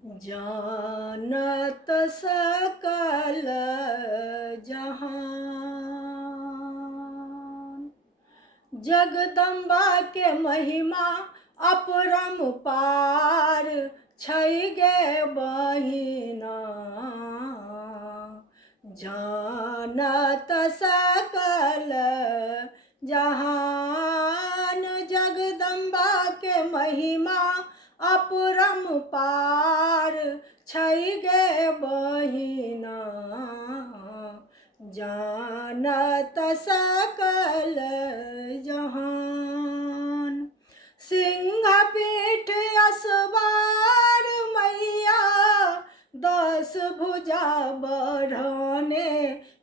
जानत सकल जहान, जगदम्बा के महिमा अपरम्पार छै गे बहिना। जानत सकल जहान, जगदम्बा के महिमा अपरम्पार छै गे बहिना। जानत सकल जहान, सिंह पीठ असवार मैया, 10 भुजा बढ़ने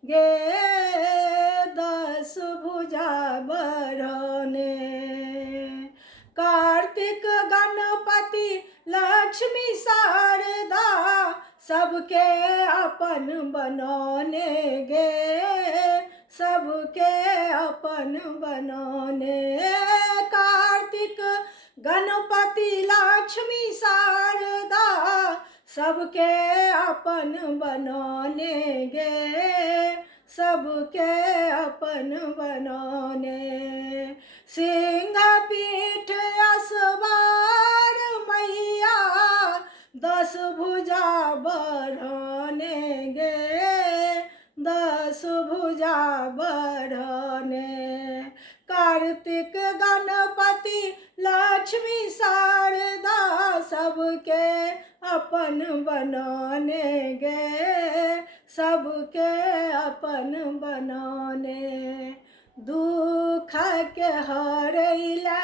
गे, 10 भुजा बढ़ने। कार्तिक गणपति लक्ष्मी शारदा, सबके अपन बनौने गे, सबके अपन बनौने। कार्तिक गणपति लक्ष्मी शारदा, सबके अपन बनौने गे, सबके अपन बनौने। सिंह पीठ असवार मैया, 10 भुजा बढ़ने गे, 10 भुजा बढ़ने। कार्तिक गणपति लक्ष्मी शारदा, सबके अपन बनौने गे, सबके अपन बनौने। दुख के हरैला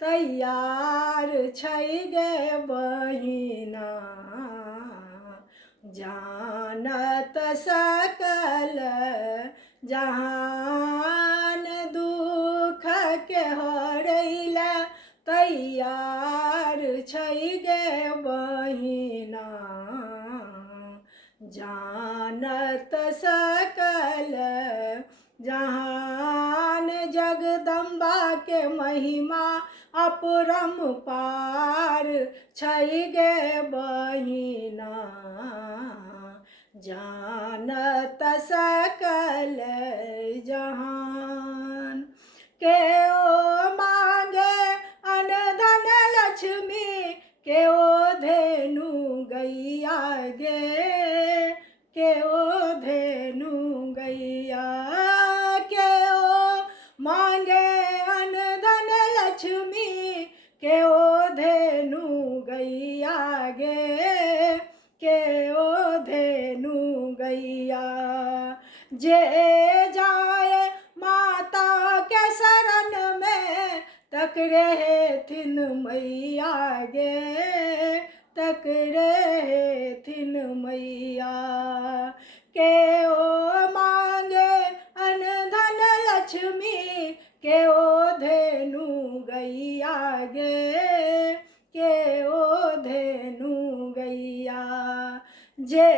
तैयार छै गे बहिना। जानत सकल जहान, दुख के हरैला तैयार छै गे बहिना। जानत सकल जहान, जगदम्बा के महिमा अपरम्पार छै गे बहिना। जानत सकल जहान, केओ मांगे अनधन लक्ष्मी, केओ धेनु गैया गे, केओ धेनु गैया। केओ मांगे अनधन लक्ष्मी, केओ धेनु गैया गे, केओ धेनु गैया। जे जाए माता के शरण में, तकरे हेथिन मैया गे, तकरे हेथिन मैया। केओ मांगे अनधन लक्ष्मी, केओ धेनु गैया गे, केओ धेनु गैया। जे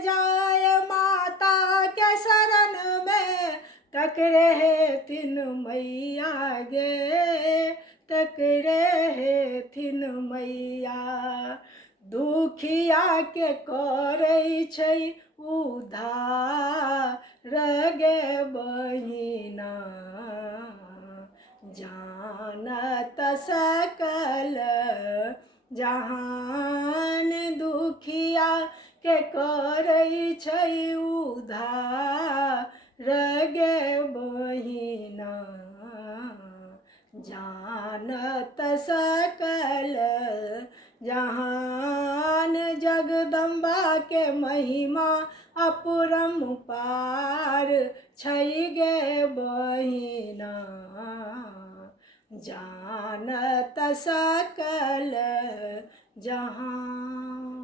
जाए माता के शरण में, तकरे हेथिन मैया गे, तकरे हेथिन मैया। दुखिया के करै छै उद्धार गे बहिना। जानत सकल जहान, दुखिया के करै छै उद्धार गे बहिना। जानत सकल जहान, जगदम्बा के महिमा अपरम्पार छै गे बहिना। जानत सकल जहान।